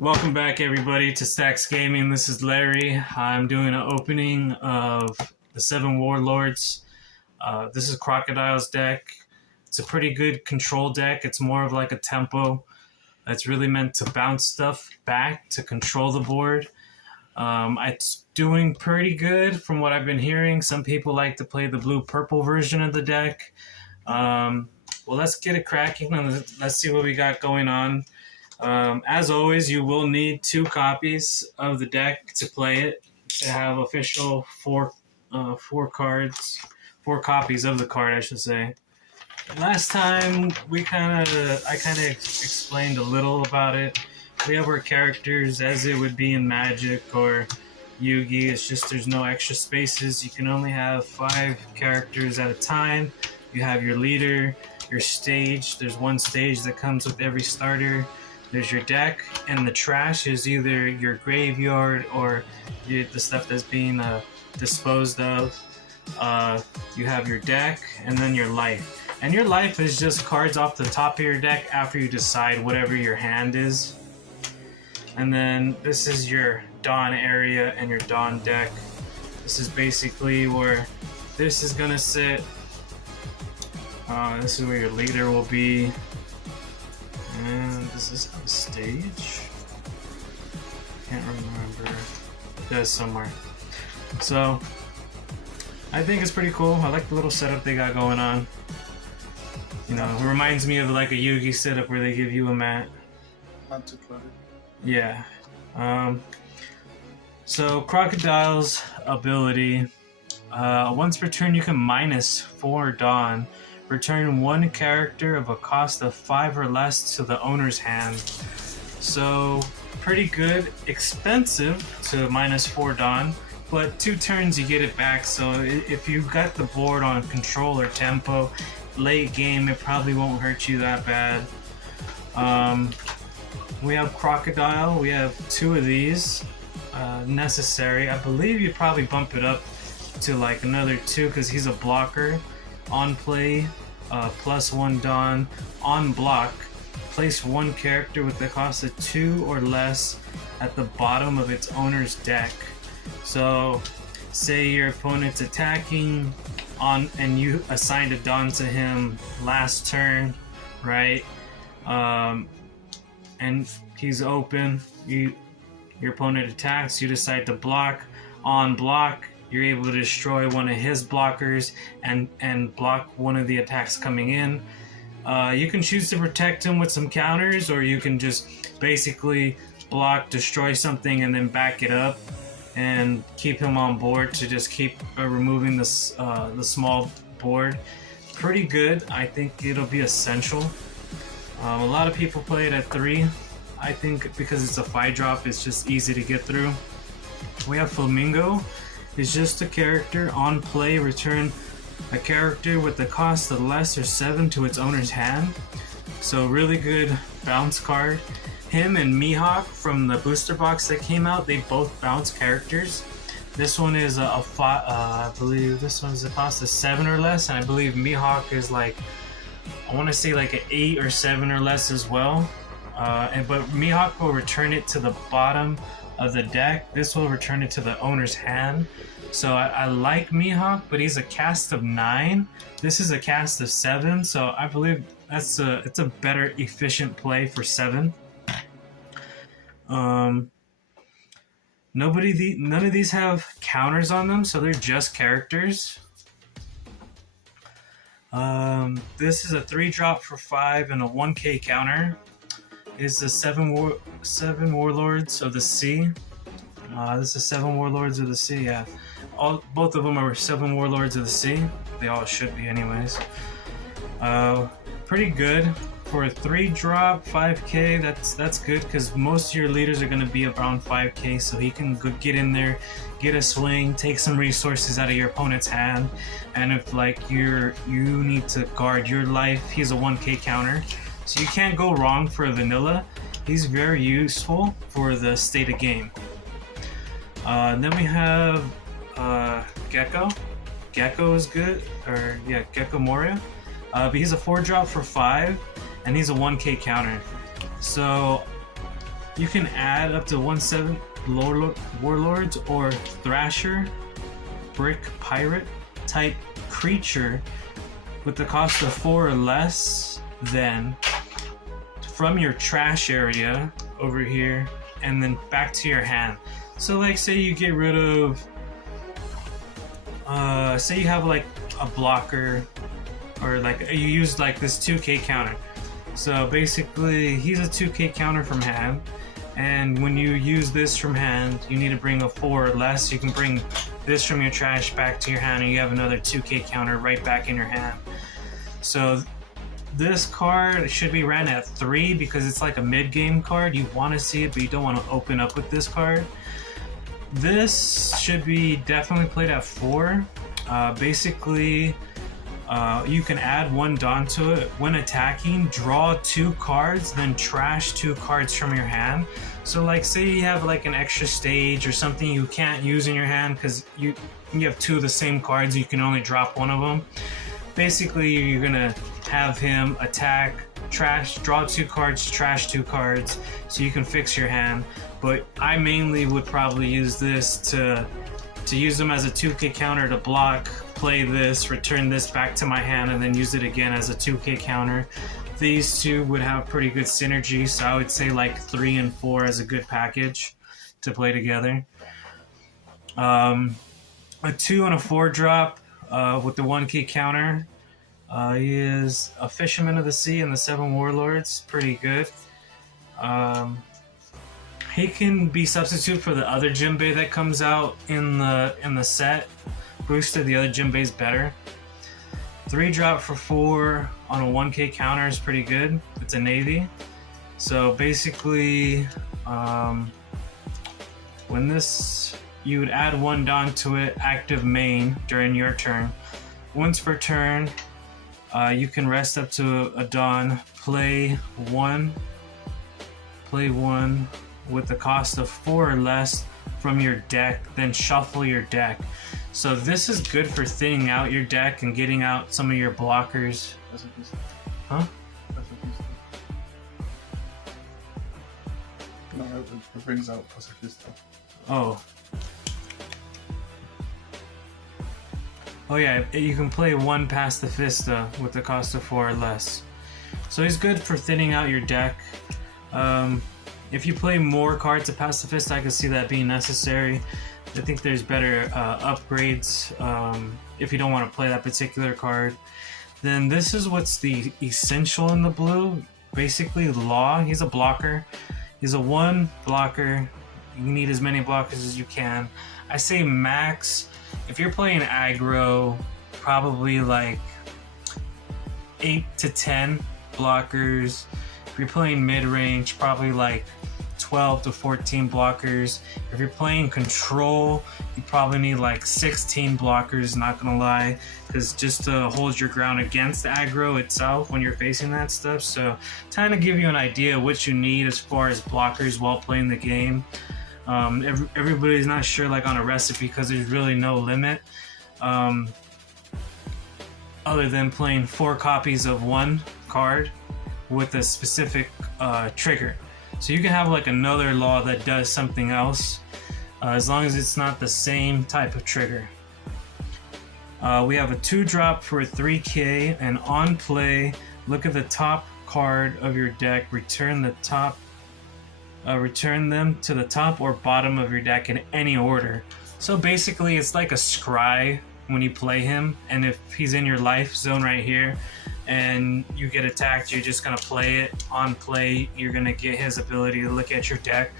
Welcome back, everybody, to Stackz Gaming. This is Larry. I'm doing an opening of the 7 Warlords. This is CROCODILE's deck. It's a pretty good control deck. It's more of like a tempo. It's really meant to bounce stuff back to control the board. It's doing pretty good from what I've been hearing. Some people like to play the blue-purple version of the deck. Well, let's get it cracking and let's see what we got going on. As always, you will need 2 copies of the deck to play it, to have official 4 copies of the card, I should say. Last time I kind of explained a little about it. We have our characters as it would be in Magic or Yu-Gi. It's just there's no extra spaces. You can only have 5 characters at a time. You have your leader, your stage. There's 1 stage that comes with every starter. There's your deck, and the trash is either your graveyard or the stuff that's being disposed of. You have your deck, and then your life. And your life is just cards off the top of your deck after you decide whatever your hand is. And then this is your Dawn area and your Dawn deck. This is basically where this is going to sit. This is where your leader will be. And this is the stage. Can't remember. It does somewhere. So I think it's pretty cool. I like the little setup they got going on. You know, it reminds me of like a Yu-Gi setup where they give you a mat. Not too cluttered. Yeah. So CROCODILE's ability. Once per turn, you can -4 Dawn. Return 1 character of a cost of 5 or less to the owner's hand. So pretty good. Expensive to -4 Dawn, but 2 turns you get it back. So if you got the board on control or tempo, late game it probably won't hurt you that bad. We have CROCODILE. We have 2 of these necessary. I believe you probably bump it up to like another 2 because he's a blocker. On play, +1 Dawn. On block, place 1 character with the cost of 2 or less at the bottom of its owner's deck. So, say your opponent's attacking and you assigned a Dawn to him last turn, right? And he's open. Your opponent attacks. You decide to block. On block, you're able to destroy 1 of his blockers and block 1 of the attacks coming in. You can choose to protect him with some counters, or you can just basically block, destroy something, and then back it up and keep him on board to just keep removing the small board. Pretty good. I think it'll be essential. A lot of people play it at 3. I think because it's a 5-drop, it's just easy to get through. We have Flamingo. Is just a character. On play, return a character with the cost of less or 7 to its owner's hand. So really good bounce card. Him and Mihawk from the booster box that came out, they both bounce characters. This one is I believe this one's the cost of 7 or less, and I believe Mihawk is like, I want to say like an 8 or 7 or less as well. But Mihawk will return it to the bottom of the deck. This will return it to the owner's hand. So I like Mihawk, but he's a cast of 9. This is a cast of 7, so I believe it's a better efficient play for 7. None of these have counters on them, so they're just characters. This is a 3-drop for 5 and a 1k counter. Is the 7 Warlords of the Sea. This is 7 Warlords of the Sea, yeah. Both of them are 7 Warlords of the Sea. They all should be anyways. Pretty good. For a 3-drop, 5k, that's good because most of your leaders are going to be around 5k, so he can get in there, get a swing, take some resources out of your opponent's hand, and if like you need to guard your life, he's a 1k counter. So you can't go wrong for vanilla. He's very useful for the state of game. Then we have Gecko. Gecko is good, or yeah, Gecko Moria. But he's a 4-drop for 5, and he's a 1k counter. So You can add up to 1/7 warlords or thrasher, brick pirate type creature with the cost of 4 or less than from your trash area over here and then back to your hand. So like say you get rid of say you have like a blocker, or like you use like this 2k counter. So basically he's a 2k counter from hand, and when you use this from hand you need to bring a 4 or less. You can bring this from your trash back to your hand and you have another 2k counter right back in your hand. So this card should be ran at 3 because it's like a mid-game card. You want to see it, but you don't want to open up with this card. This should be definitely played at 4. Basically, you can add 1 Dawn to it. When attacking, draw 2 cards, then trash 2 cards from your hand. So like say you have like an extra stage or something you can't use in your hand because you have 2 of the same cards, you can only drop 1 of them. Basically, you're gonna have him attack, trash, draw 2 cards, trash 2 cards, so you can fix your hand. But I mainly would probably use this to use them as a 2k counter to block, play this, return this back to my hand, and then use it again as a 2k counter. These two would have pretty good synergy, so I would say like 3 and 4 as a good package to play together. A 2 and a 4 drop with the 1k counter. He is a Fisherman of the Sea and the 7 Warlords. Pretty good. He can be substitute for the other Jinbei that comes out in the set. Boosted, the other Jinbei's better. 3 drop for 4 on a 1k counter is pretty good. It's a Navy. So basically, when this, you would add 1 Dawn to it, active main during your turn. Once per turn, you can rest up to a Dawn, play one with the cost of 4 or less from your deck, then shuffle your deck. So this is good for thinning out your deck and getting out some of your blockers. Huh? No, it brings out Pacifista. Oh. Oh yeah, you can play 1 Pacifista with the cost of 4 or less. So he's good for thinning out your deck. If you play more cards of Pacifist, I can see that being necessary. I think there's better upgrades if you don't want to play that particular card. Then this is what's the essential in the blue. Basically, Law. He's a blocker. He's a 1 blocker. You need as many blockers as you can. I say max. If you're playing aggro, probably like 8 to 10 blockers. If you're playing mid-range, probably like 12 to 14 blockers. If you're playing control, you probably need like 16 blockers, not gonna lie, because just to hold your ground against the aggro itself when you're facing that stuff. So trying to give you an idea of what you need as far as blockers while playing the game. Everybody's not sure like on a recipe because there's really no limit other than playing 4 copies of 1 card with a specific trigger. So you can have like another Law that does something else as long as it's not the same type of trigger. We have a 2 drop for a 3k, and on play, look at the top card of your deck, return them to the top or bottom of your deck in any order. So basically it's like a scry when you play him, and if he's in your life zone right here and you get attacked, you're just gonna play it. On play, you're gonna get his ability to look at your deck.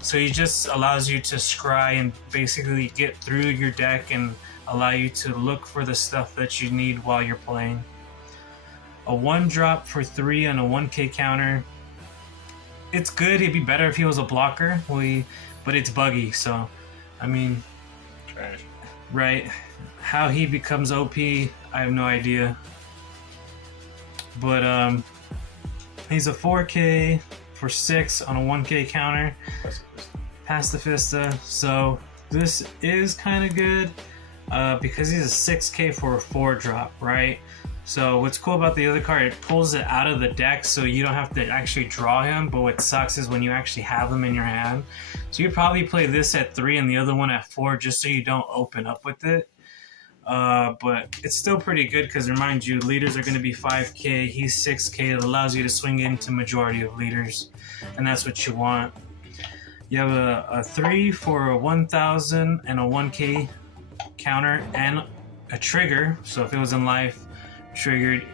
So he just allows you to scry and basically get through your deck and allow you to look for the stuff that you need while you're playing. A 1 drop for 3 on a 1k counter. It's good. It'd be better if he was a blocker, but it's buggy. So, I mean, Trash. Right? How he becomes OP, I have no idea. But he's a 4k for 6 on a 1k counter. Pacifista. So this is kind of good because he's a 6k for a 4 drop, right? So what's cool about the other card, it pulls it out of the deck so you don't have to actually draw him, but what sucks is when you actually have him in your hand. So you probably play this at 3 and the other one at 4 just so you don't open up with it. But it's still pretty good because remind you, leaders are going to be 5k, he's 6k. It allows you to swing into majority of leaders, and that's what you want. You have a 3 for a 1000 and a 1k counter and a trigger, so if it was in life triggered,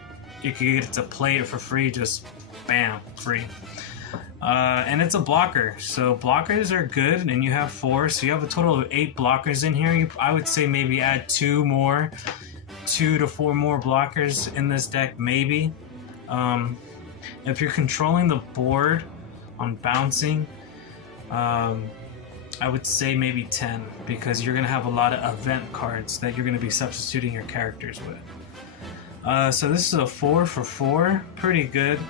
you could get to play it for free, just bam, free. And it's a blocker, so blockers are good, and you have 4, so you have a total of 8 blockers in here. I would say maybe add 2 to 4 more blockers in this deck, maybe. If you're controlling the board on bouncing, I would say maybe 10, because you're going to have a lot of event cards that you're going to be substituting your characters with. So this is a 4 for 4, pretty good.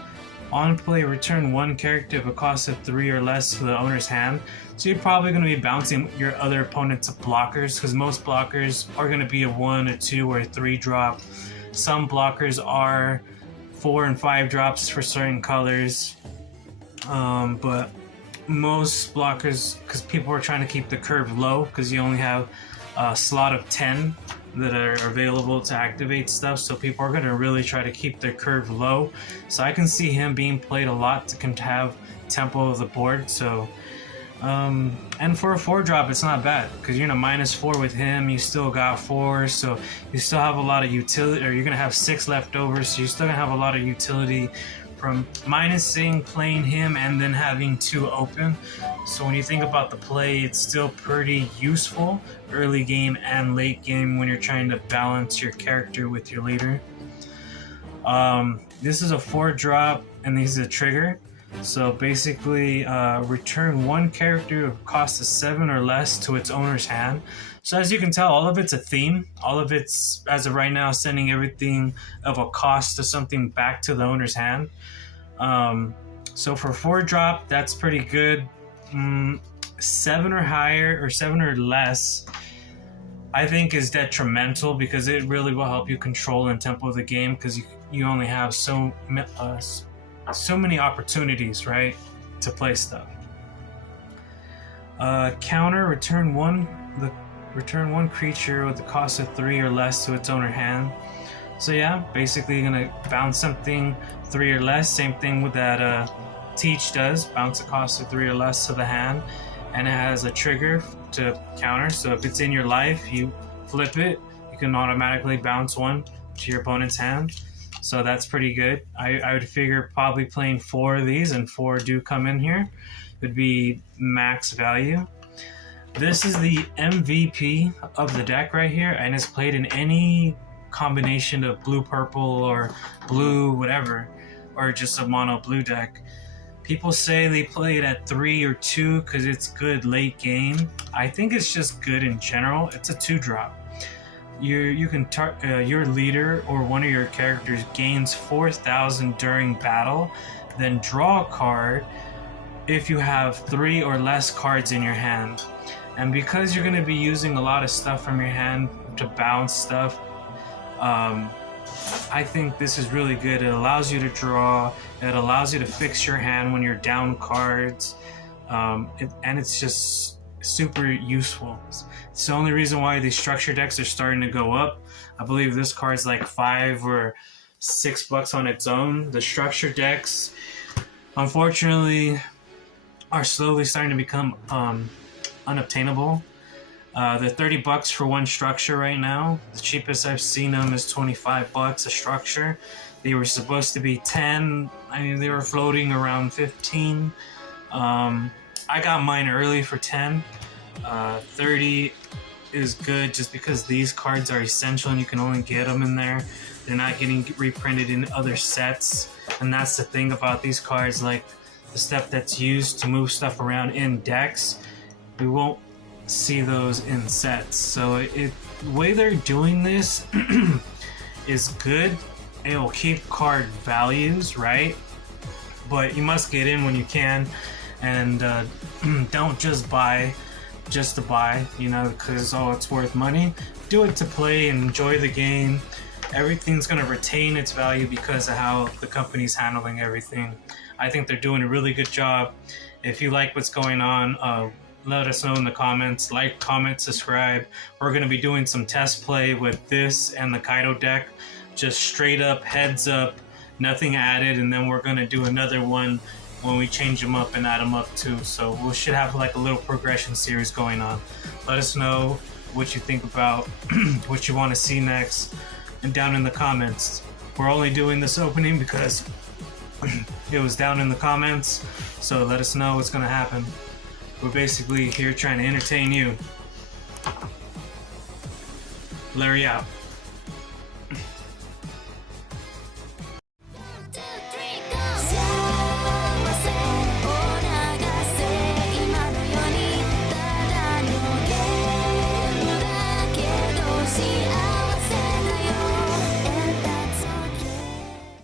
On play, return 1 character of a cost of 3 or less to the owner's hand. So you're probably going to be bouncing your other opponent's blockers, because most blockers are going to be a 1, a 2, or a 3 drop. Some blockers are 4 and 5 drops for certain colors. But most blockers, because people are trying to keep the curve low, because you only have a slot of 10 that are available to activate stuff, so people are going to really try to keep their curve low. So I can see him being played a lot to have tempo of the board. So and for a 4 drop, it's not bad, because you're in a -4 with him, you still got 4, so you still have a lot of utility, or you're going to have 6 left over, so you're still going to have a lot of utility from minusing, playing him, and then having 2 open. So when you think about the play, it's still pretty useful early game and late game when you're trying to balance your character with your leader. This is a 4 drop, and this is a trigger. So basically, return 1 character of cost of 7 or less to its owner's hand. So as you can tell, all of it's a theme. All of it's, as of right now, sending everything of a cost of something back to the owner's hand. So for 4 drop, that's pretty good. 7 or higher, or 7 or less, I think is detrimental, because it really will help you control and tempo the game, because you only have so many opportunities, right, to play stuff. Counter, return 1 creature with the cost of 3 or less to its owner hand. So yeah, basically you're gonna bounce something 3 or less. Same thing with that Teach does, bounce a cost of 3 or less to the hand, and it has a trigger to counter. So if it's in your life, you flip it, you can automatically bounce 1 to your opponent's hand. So that's pretty good. I would figure probably playing 4 of these, and 4 do come in here, would be max value. This is the MVP of the deck right here, and it's played in any combination of blue, purple, or blue, whatever, or just a mono blue deck. People say they play it at 3 or 2 because it's good late game. I think it's just good in general. It's a 2 drop. You can your leader or one of your characters gains 4,000 during battle, then draw a card if you have 3 or less cards in your hand. And because you're going to be using a lot of stuff from your hand to bounce stuff, I think this is really good. It allows you to draw, it allows you to fix your hand when you're down cards, and it's just super useful. It's the only reason why these structure decks are starting to go up. I believe this card's like $5 or $6 on its own. The structure decks, unfortunately, are slowly starting to become unobtainable. They're $30 for 1 structure right now. The cheapest I've seen them is $25 a structure. They were supposed to be 10. I mean, they were floating around 15. I got mine early for 10. 30 is good just because these cards are essential and you can only get them in there. They're not getting reprinted in other sets, and that's the thing about these cards. Like the stuff that's used to move stuff around in decks, we won't see those in sets. So the way they're doing this is good. It'll keep card values, right? But you must get in when you can, and don't just buy just to buy, you know, because it's worth money. Do it to play and enjoy the game. everything's going to retain its value because of how the company's handling everything. I think they're doing a really good job. If you like what's going on, let us know in the comments. Like, comment, subscribe. We're going to be doing some test play with this and the Kaido deck. Just straight up, heads up, nothing added. And then we're going to do another one when we change them up and add them up too. So we should have like a little progression series going on. Let us know what you think about what you want to see next, and down in the comments. We're only doing this opening because it was down in the comments, so let us know what's going to happen. We're basically here trying to entertain you. Larry out.